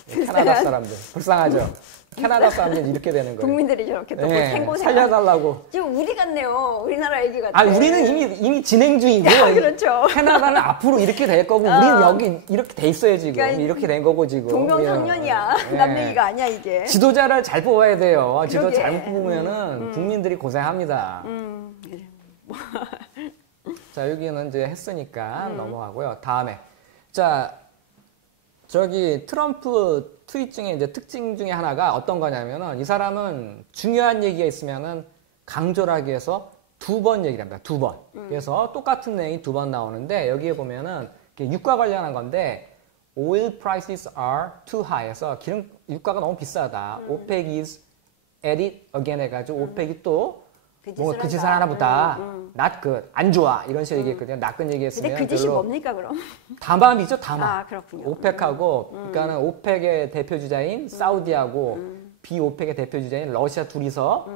캐나다 사람들. 불쌍하죠? 캐나다 사람들은 이렇게 되는 거예요. 국민들이 저렇게 또 생고생. 살려달라고. 지금 우리 같네요. 우리나라 얘기 같아. 우리는 이미 진행 중이고. 그렇죠. 캐나다는 앞으로 이렇게 될 거고, 우리는 여기 이렇게 돼 있어요, 지금. 그러니까 이렇게 된 거고, 지금. 동명상련이야. 남 얘기가 아니야, 이게. 지도자를 잘 뽑아야 돼요. 지도 그러게. 잘못 뽑으면은 국민들이 고생합니다. 자, 여기는 이제 했으니까 넘어가고요. 다음에. 자, 저기 트럼프 트윗 중에 이제 특징 중에 하나가 어떤 거냐면은 이 사람은 중요한 얘기가 있으면은 강조를 하기 위해서 2번 얘기를 합니다. 2번. 그래서 똑같은 내용이 2번 나오는데 여기에 보면은 유가 관련한 건데 oil prices are too high 해서 유가가 너무 비싸다. OPEC is at it again 해가지고 OPEC이 또 그 짓을 하나 보다. not good. 안 좋아. 이런 식으로 얘기했거든요. 나쁜 얘기했으면. 근데 그 짓이 뭡니까 그럼? 담합이죠, 담합. 아, 그렇군요. 오펙하고, 그러니까는 오펙의 대표주자인 사우디하고 비오펙의 대표주자인 러시아 둘이서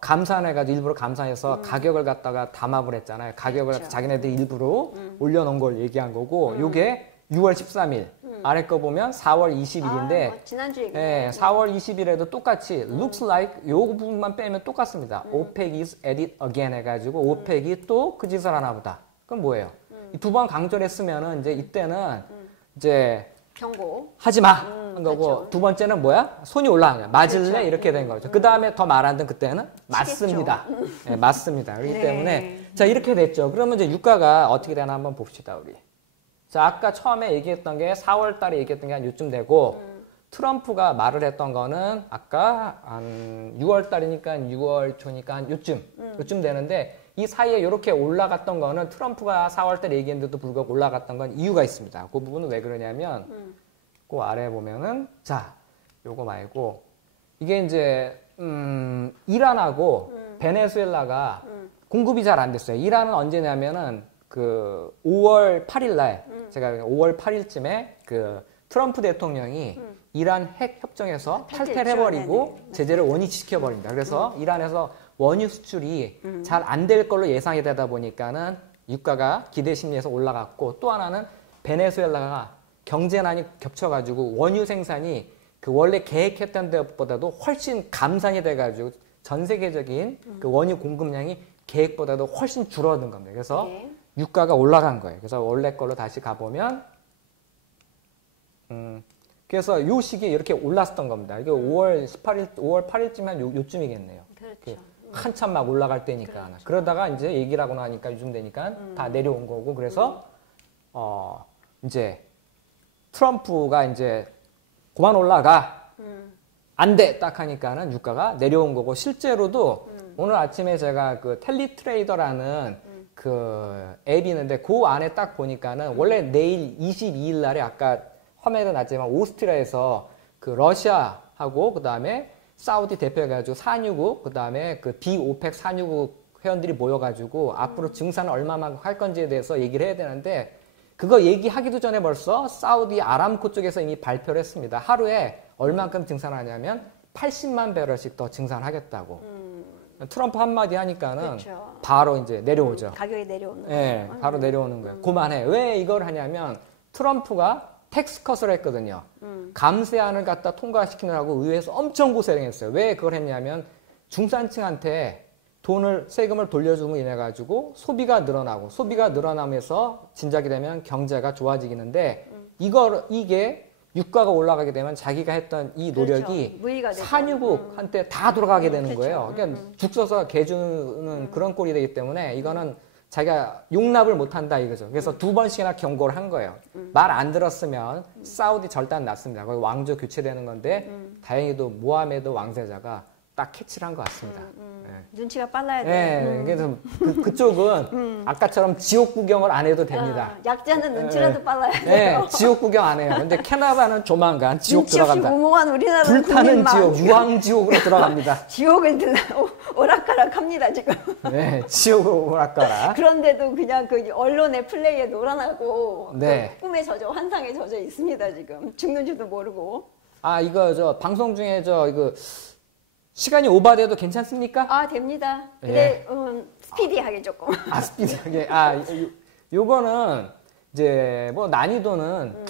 감산해가지고 일부러 감산해서 가격을 갖다가 담합을 했잖아요. 가격을 그렇죠. 자기네들이 일부러 올려놓은 걸 얘기한 거고, 요게 6월 13일. 아래 거 보면 4월 20일인데, 지난주 얘기. 예, 4월 20일에도 똑같이 looks like 요 부분만 빼면 똑같습니다. OPEC is at it again 해가지고 OPEC이 또 그 짓을 하나 보다. 그럼 뭐예요? 이 2번 강조를 했으면은 이제 이때는 이제 경고. 하지 마. 한 거고 그렇죠. 두 번째는 뭐야? 손이 올라가냐. 맞을래? 그렇죠. 이렇게 된 거죠. 그 다음에 더 말하던 그때는 맞습니다. 네, 맞습니다. 그렇기 네. 때문에 자 이렇게 됐죠. 그러면 이제 유가가 어떻게 되나 한번 봅시다 우리. 자 아까 처음에 얘기했던 게 4월 달에 얘기했던 게 한 요쯤 되고 트럼프가 말을 했던 거는 아까 한 6월 달이니까 6월 초니까 한 요쯤 되는데 이 사이에 이렇게 올라갔던 거는 트럼프가 4월 달에 얘기했는데도 불구하고 올라갔던 건 이유가 있습니다. 그 부분은 왜 그러냐면 그 아래 보면은 자 요거 말고 이게 이제 이란하고 베네수엘라가 공급이 잘 안 됐어요. 이란은 언제냐면은 그 5월 8일 날 제가 5월 8일쯤에 그 트럼프 대통령이 이란 핵 협정에서 탈퇴를 해버리고 제재를 원위치시켜 버립니다. 그래서 이란에서 원유 수출이 잘 안 될 걸로 예상이 되다 보니까는 유가가 기대 심리에서 올라갔고 또 하나는 베네수엘라가 경제난이 겹쳐가지고 원유 생산이 그 원래 계획했던 것보다도 훨씬 감산이 돼가지고 전 세계적인 그 원유 공급량이 계획보다도 훨씬 줄어든 겁니다. 그래서 네. 유가가 올라간 거예요. 그래서 원래 걸로 다시 가보면 그래서 요 시기에 이렇게 올랐었던 겁니다. 이게 5월 8일쯤 한 요쯤이겠네요. 그렇죠. 한참 막 올라갈 때니까. 그렇죠. 그러다가 이제 얘기를 하고 나니까 요즘 되니까 다 내려온 거고. 그래서, 이제 트럼프가 이제 그만 올라가. 안 돼! 딱 하니까는 유가가 내려온 거고. 실제로도 오늘 아침에 제가 그 텔리트레이더라는 그 앱이 있는데 그 안에 딱 보니까는 원래 내일 22일 날에 아까 화면에도 났지만 오스트리아에서 그 러시아하고 그 다음에 사우디 대표해가지고 산유국, 그 다음에 그 비오펙 산유국 회원들이 모여가지고 앞으로 증산을 얼마만큼 할 건지에 대해서 얘기를 해야 되는데 그거 얘기하기도 전에 벌써 사우디 아람코 쪽에서 이미 발표를 했습니다. 하루에 얼만큼 증산하냐면 80만 배럴씩 더 증산하겠다고. 트럼프 한마디 하니까는 그렇죠. 바로 이제 내려오죠. 가격이 내려오는 네, 거예요. 바로 내려오는 거예요. 그만해. 왜 이걸 하냐면 트럼프가 텍스컷을 했거든요. 감세안을 갖다 통과시키느라고 의회에서 엄청 고생했어요. 왜 그걸 했냐면 중산층한테 세금을 돌려줌으로 인해 가지고 소비가 늘어나고 소비가 늘어나면서 진작이 되면 경제가 좋아지기는데 이게 유가가 올라가게 되면 자기가 했던 이 노력이 그렇죠. 산유국한테 다 돌아가게 되는 그렇죠. 거예요. 그러니까 죽 써서 개 주는 그런 꼴이 되기 때문에 이거는 자기가 용납을 못한다 이거죠. 그래서 2번씩이나 경고를 한 거예요. 말 안 들었으면 사우디 절단 났습니다. 거기 왕조 교체되는 건데 다행히도 모하메드 왕세자가 딱 캐치를 한 것 같습니다. 네. 눈치가 빨라야 돼요. 네, 그래서 그쪽은 아까처럼 지옥 구경을 안 해도 됩니다. 약자는 눈치라도 빨라야 돼요. 네, 지옥 구경 안 해요. 근데 캐나다는 조만간 지옥 눈치 없이 들어간다. 무모한 우리나라 불타는 국민만 지옥, 유황 지옥으로 들어갑니다. 지옥을 오락가락합니다 지금. 네, 지옥으로 오락가라. 그런데도 그냥 그 언론의 플레이에 놀아나고 네. 꿈에 젖어 환상에 젖어 있습니다 지금. 죽는 줄도 모르고. 아 이거 방송 중에 이거 시간이 오버돼도 괜찮습니까? 아 됩니다. 근데 스피디하게 조금. 아 스피드하게. 요거는 이제 뭐 난이도는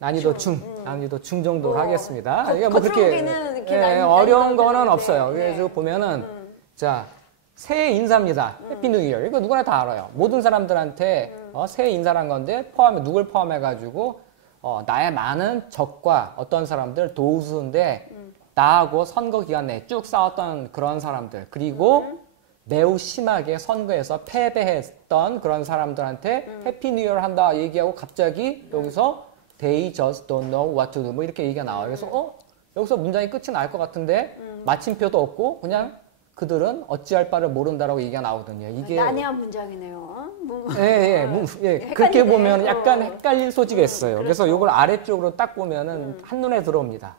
난이도 중 정도로 하겠습니다. 그러니까 뭐 그렇게 어려운 거는 없어요. 그래서 보면은 자 새해 인사입니다. 해피 뉴 이어. 이거 누구나 다 알아요. 모든 사람들한테 새해 인사란 건데 누굴 포함해가지고 나의 많은 적과 어떤 사람들 도우수인데 나하고 선거 기간 내에 쭉 싸웠던 그런 사람들 그리고 매우 심하게 선거에서 패배했던 그런 사람들한테 해피 뉴 이어를 한다 얘기하고 갑자기 여기서 they just don't know what to do 뭐 이렇게 얘기가 나와요. 그래서 여기서 문장이 끝이 날 것 같은데 마침표도 없고 그냥 그들은 어찌할 바를 모른다라고 얘기가 나오거든요. 이게 난해한 문장이네요. 그렇게 헷갈리네. 보면 약간 헷갈릴 소지가 있어요. 그래서 이걸 아래쪽으로 딱 보면은 한눈에 들어옵니다.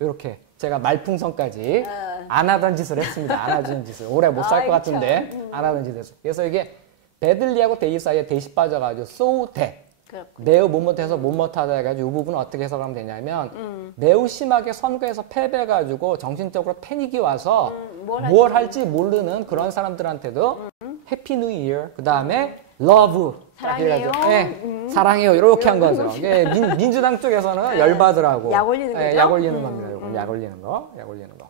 이렇게 제가 말풍선까지 안 하던 짓을 했습니다. 안 하던 짓을. 오래 못 살 것 같은데 안 하던 짓을 했어요. 그래서 이게 배들리하고 데이 사이에 대시 빠져가지고 so that 매우 못못해서 못못하다 해가지고 이 부분은 어떻게 해석하면 되냐면 매우 심하게 선거에서 패배해가지고 정신적으로 패닉이 와서 뭘 할지 모르는 그런 사람들한테도 해피 뉴 이어 그 다음에 러브 사랑해요. 네, 사랑해요 이렇게 한 거죠. 이게 민주당 쪽에서는 열받으라고 약 올리는 거죠? 약 올리는 겁니다. 이건 약 올리는 거, 약 올리는 거.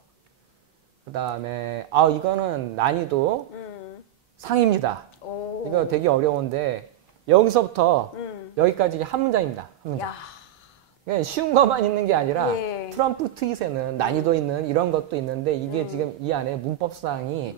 그 다음에 이거는 난이도 상입니다. 이거 되게 어려운데 여기서부터 여기까지 한 문장입니다. 한 문장. 그러니까 쉬운 것만 있는 게 아니라 트럼프 트윗에는 난이도 있는 이런 것도 있는데 이게 지금 이 안에 문법사항이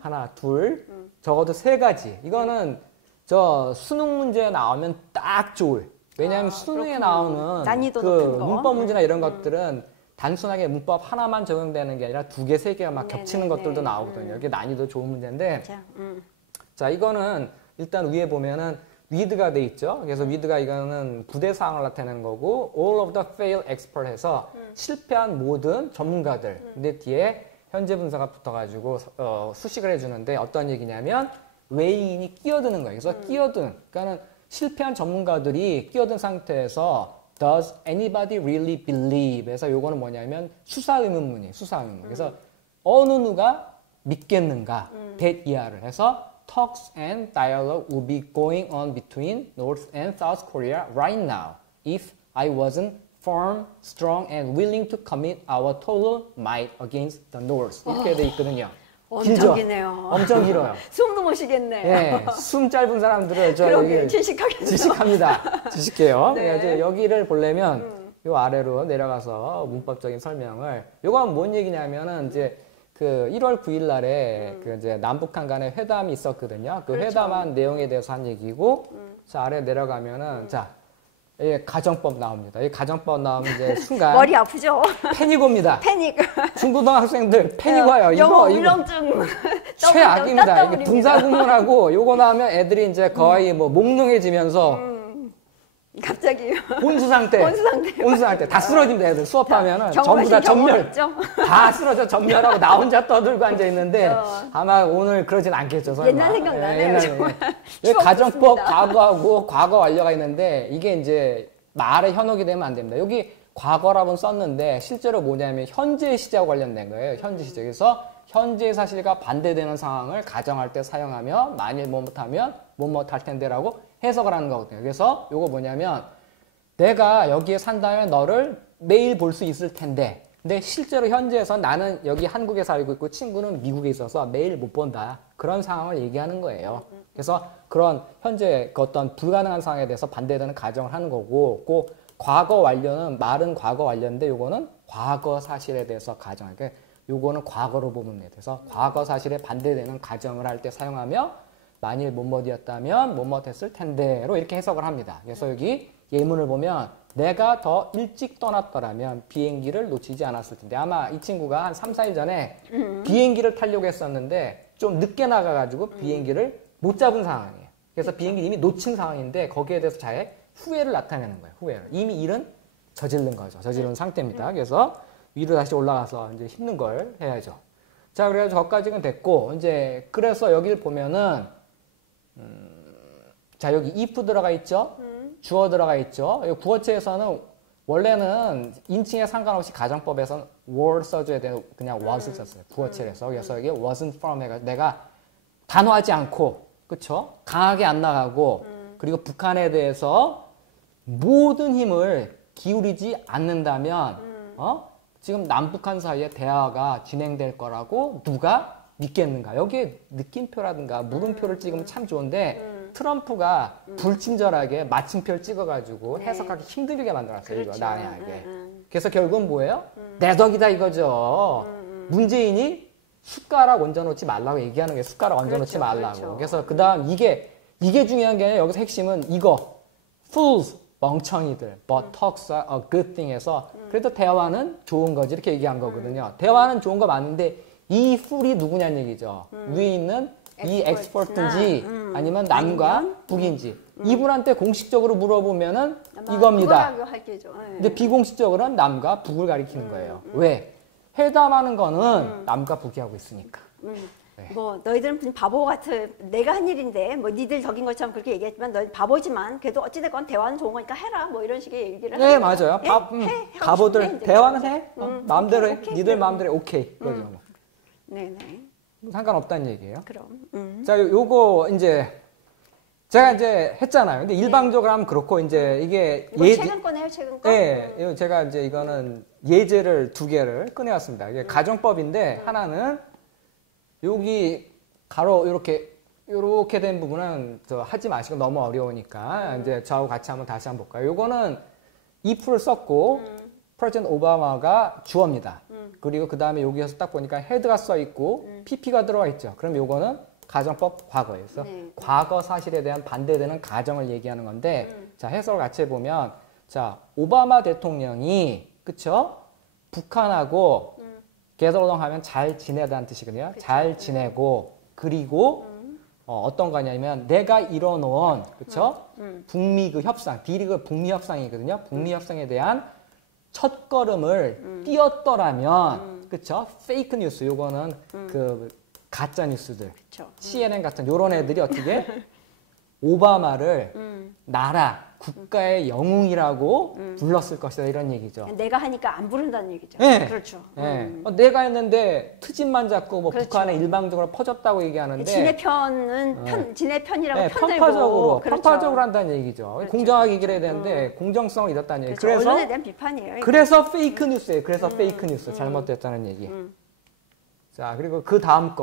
하나, 둘, 적어도 세 가지. 이거는 저 수능 문제에 나오면 딱 좋을. 왜냐하면 수능에 나오는 난이도 그 높은 거. 문법 문제나 이런 것들은 단순하게 문법 하나만 적용되는 게 아니라 두 개, 세 개가 막 겹치는 것들도 나오거든요. 이게 난이도 좋은 문제인데. 자, 이거는 일단 위에 보면은 with가 돼 있죠. 그래서 with가 이거는 부대 상황을 나타내는 거고 all of the failed expert 해서 실패한 모든 전문가들. 근데 뒤에 현재 분사가 붙어가지고 수식을 해주는데 어떤 얘기냐면 외인이 끼어드는 거예요. 그래서 끼어든, 그러니까는 실패한 전문가들이 끼어든 상태에서 does anybody really believe? 해서 요거는 뭐냐면 수사 의문문이에요. 수사 의문문. 그래서 어느 누가 믿겠는가? that 이하를 해서 talks and dialogue will be going on between North and South Korea right now if I wasn't firm, strong, and willing to commit our total might against the North. 이렇게 돼 있거든요. 엄청 기네요. 엄청 길어요. 숨도 못 쉬겠네요. 예, 숨 짧은 사람들은 저 그러게, 여기 지식하겠네요. 지식합니다. 지식해요. 네. 그래서 여기를 보려면 요 아래로 내려가서 문법적인 설명을. 요건 뭔 얘기냐면은 이제 그 1월 9일 날에 그 이제 남북한 간의 회담이 있었거든요. 그 그렇죠. 회담한 내용에 대해서 한 얘기고, 자 아래 내려가면은 자. 예, 가정법 나옵니다. 이 가정법 나오면 이제 순간 머리 아프죠? 패닉 옵니다. 패닉. 중고등학생들 패닉 와요. 영어 이거 울렁증. 최악입니다. 이게 분사구문하고 요거 나오면 애들이 이제 거의 뭐 몽롱해지면서 갑자기 혼수 상태. 혼수 상태. 다 쓰러집니다. 애들 수업하면은 전부 다 전멸. 다 쓰러져 전멸하고 나 혼자 떠들고 앉아 있는데 아마 오늘 그러진 않겠죠. 설마. 옛날 생각나네요. 정말. 가정법 과거하고 과거 완료가 있는데 이게 이제 말의 현혹이 되면 안 됩니다. 여기 과거라고는 썼는데 실제로 뭐냐면 현재 시제와 관련된 거예요. 현재 시제. 그래서 현재 사실과 반대되는 상황을 가정할 때 사용하며 만일 못하면 못할 텐데라고 해석을 하는 거거든요. 그래서 요거 뭐냐면 내가 여기에 산다면 너를 매일 볼 수 있을 텐데 근데 실제로 현재에서 나는 여기 한국에 살고 있고 친구는 미국에 있어서 매일 못 본다. 그런 상황을 얘기하는 거예요. 그래서 그런 현재 그 어떤 불가능한 상황에 대해서 반대되는 가정을 하는 거고 꼭 과거 완료는 말은 과거 완료인데 요거는 과거 사실에 대해서 가정할 게 요거는 과거로 보면 돼요. 그래서 과거 사실에 반대되는 가정을 할 때 사용하며 만일 뭐뭐이었다면 뭐뭐했을 텐데로 이렇게 해석을 합니다. 그래서 여기 예문을 보면 내가 더 일찍 떠났더라면 비행기를 놓치지 않았을 텐데 아마 이 친구가 한 3, 4일 전에 비행기를 타려고 했었는데 좀 늦게 나가가지고 비행기를 못 잡은 상황이에요. 그래서 비행기 이미 놓친 상황인데 거기에 대해서 잘 후회를 나타내는 거예요. 후회를. 이미 일은 저지른 거죠. 저지른 상태입니다. 그래서 위로 다시 올라가서 이제 힘든 걸 해야죠. 자, 그래가지고 거기까지는 됐고 이제 그래서 여기를 보면은 자 여기 if 들어가 있죠. 주어 들어가 있죠. 구어체에서는 원래는 인칭에 상관없이 가정법에서는 were 써줘야 되고 그냥 was를 썼어요. 구어체에서. 그래서 이게 wasn't firm 해가지고 내가 단호하지 않고 그쵸? 강하게 안 나가고 그리고 북한에 대해서 모든 힘을 기울이지 않는다면 지금 남북한 사이에 대화가 진행될 거라고 누가 믿겠는가? 여기에 느낌표라든가 물음표를 찍으면 참 좋은데 트럼프가 불친절하게 마침표를 찍어가지고 해석하기 힘들게 만들었어요. 그렇죠. 이거 난해하게. 그래서 결국은 뭐예요? 내 덕이다 이거죠. 문재인이 숟가락 얹어놓지 말라고 얘기하는 게 숟가락 얹어놓지 그렇죠, 말라고. 그렇죠. 그래서 그다음 이게 중요한 게 아니라 여기서 핵심은 이거 fools 멍청이들 but talks are a good thing에서 그래도 대화는 좋은 거지 이렇게 얘기한 거거든요. 대화는 좋은 거 맞는데 이 fool이 누구냐는 얘기죠. 위에 있는 이 엑스퍼트인지 아니면 남과 아니면? 북인지 이분한테 공식적으로 물어보면은 아마 이겁니다. 그거라고 할 게죠. 예. 근데 비공식적으로는 남과 북을 가리키는 거예요. 왜? 회담하는 거는 남과 북이 하고 있으니까. 네. 뭐 너희들은 무슨 바보 같은 내가 한 일인데 뭐 니들 적인 것처럼 그렇게 얘기했지만 너희 바보지만 그래도 어찌됐건 대화는 좋은 거니까 해라 뭐 이런 식의 얘기를 네, 하는 거예요. 맞아요. 예? 바, 해, 하고 바보들 싶으면 이제. 대화는 해. 마음대로 해. 오케이. 니들 마음대로 해. 오케이. 그거죠. 뭐. 네네. 상관없다는 얘기예요. 그럼. 자, 요거 이제 제가 이제 했잖아요. 근데 일방적으로 하면 그렇고 이제 이게 이거 최근 거네요, 최근 거. 네, 이거 제가 이제 이거는 예제를 2개를 꺼내왔습니다. 이게 가정법인데 하나는 여기 가로 이렇게 된 부분은 저 하지 마시고 너무 어려우니까 이제 저하고 같이 한번 다시 한번 볼까요? 요거는 if를 썼고 프레지던트 오바마가 주어입니다. 그리고 그 다음에 여기에서 딱 보니까 헤드가 써 있고 pp가 들어가 있죠. 그럼 요거는 가정법 과거예요. 그래서 네. 과거 사실에 대한 반대되는 가정을 얘기하는 건데 자 해석을 같이 해보면 자 오바마 대통령이 그쵸? 북한하고 get along 하면 잘 지내다는 뜻이거든요. 그쵸. 잘 지내고 그리고 어떤 거냐면 내가 이뤄놓은 그쵸? 북미 그 협상, 딜이 북미 협상이거든요. 북미 협상에 대한 첫 걸음을 띄었더라면 그쵸? 페이크 뉴스 요거는 그 가짜 뉴스들 그렇죠. CNN 같은 요런 애들이 어떻게 오바마를 나라 국가의 영웅이라고 불렀을 것이다 이런 얘기죠. 내가 하니까 안 부른다는 얘기죠. 네. 그렇죠. 네. 내가 했는데 트집만 잡고 뭐 그렇죠. 북한에 일방적으로 퍼졌다고 얘기하는데 진의 편은 진의 편이라고 네, 편들고 편파적으로 그렇죠. 편파적으로 한다는 얘기죠. 그렇죠. 공정하게 얘기를 해야 되는데 공정성을 잃었다는 얘기. 그렇죠. 언론에 대한 비판이에요. 이게. 그래서 페이크 뉴스예요. 그래서 페이크 뉴스 잘못됐다는 얘기. 자 그리고 그 다음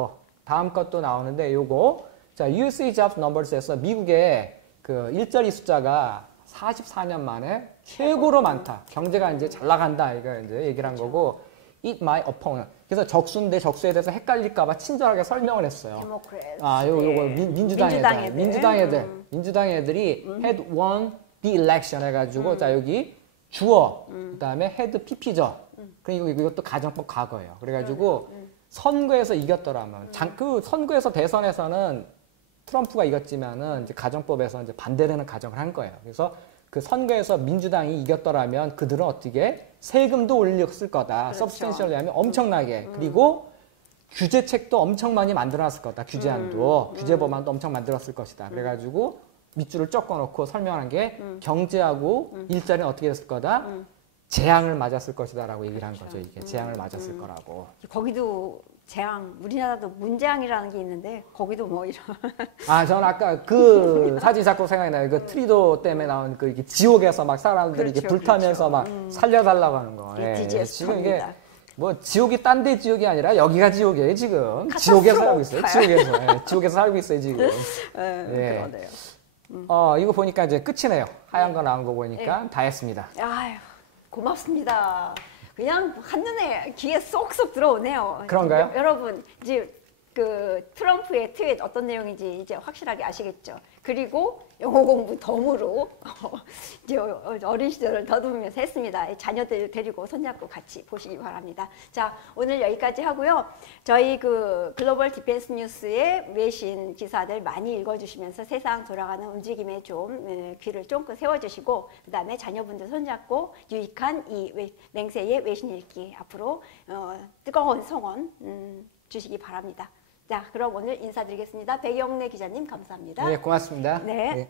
것도 나오는데 요거 자 USA Jobs Numbers에서 미국의 그 일자리 숫자가 44년 만에 최고로 많다. 경제가 이제 잘 나간다. 이거 이제 얘기를 한 거고 eat my opponent. 그래서 적수인데 적수에 대해서 헷갈릴까봐 친절하게 설명을 했어요. 데모크레트. 아, 요거 민주당 애들. 민주당 애들이 had won the election 해가지고 자 여기 주어 그다음에 had pp죠. 그리고 이것도 가정법 과거예요. 그래가지고 선거에서 이겼더라면 그 선거에서 대선에서는 트럼프가 이겼지만은 이제 가정법에서 이제 반대되는 가정을 한 거예요. 그래서 그 선거에서 민주당이 이겼더라면 그들은 어떻게 세금도 올렸을 거다. 그렇죠. 서브스텐셜리 하면 엄청나게. 그리고 규제책도 엄청 많이 만들어놨을 거다. 규제안도. 규제법안도 엄청 만들었을 것이다. 그래가지고 밑줄을 쫓아놓고 설명한 게 경제하고 일자리는 어떻게 됐을 거다. 재앙을 맞았을 것이다라고 얘기를 한 거죠. 이게 재앙을 맞았을 거라고. 거기도 재앙, 우리나라도 문재앙이라는 게 있는데 거기도 뭐 이런. 아, 저는 아까 그 사진 자꾸 생각이 나요. 그 트리도 때문에 나온 그 이게 지옥에서 막 사람들이 이게 그렇죠, 불타면서 막 살려달라고 하는 거. 이게 지금 이게 디제스터입니다. 뭐 지옥이 딴 데 지옥이 아니라 여기가 지옥이에요 지금. 카타스트로파. 지옥에서 살고 있어요. 지옥에서. 지옥에서 살고 있어요 지금. 예. 그러네요. 이거 보니까 이제 끝이네요. 하얀 거 나온 거 보니까 다 했습니다. 아유, 고맙습니다. 그냥 한눈에 귀에 쏙쏙 들어오네요. 그런가요? 여러분 이제 그 트럼프의 트윗 어떤 내용인지 이제 확실하게 아시겠죠. 그리고 영어 공부 덤으로 이제 어린 시절을 더듬으면서 했습니다. 자녀들 데리고 손잡고 같이 보시기 바랍니다. 자, 오늘 여기까지 하고요. 저희 그 글로벌 디펜스 뉴스의 외신 기사들 많이 읽어주시면서 세상 돌아가는 움직임에 좀 귀를 쫑긋 세워주시고 그다음에 자녀분들 손잡고 유익한 이 맹세의 외신 읽기 앞으로 뜨거운 성원 주시기 바랍니다. 자, 그럼 오늘 인사드리겠습니다. 백영래 기자님 감사합니다. 네, 고맙습니다. 네. 네.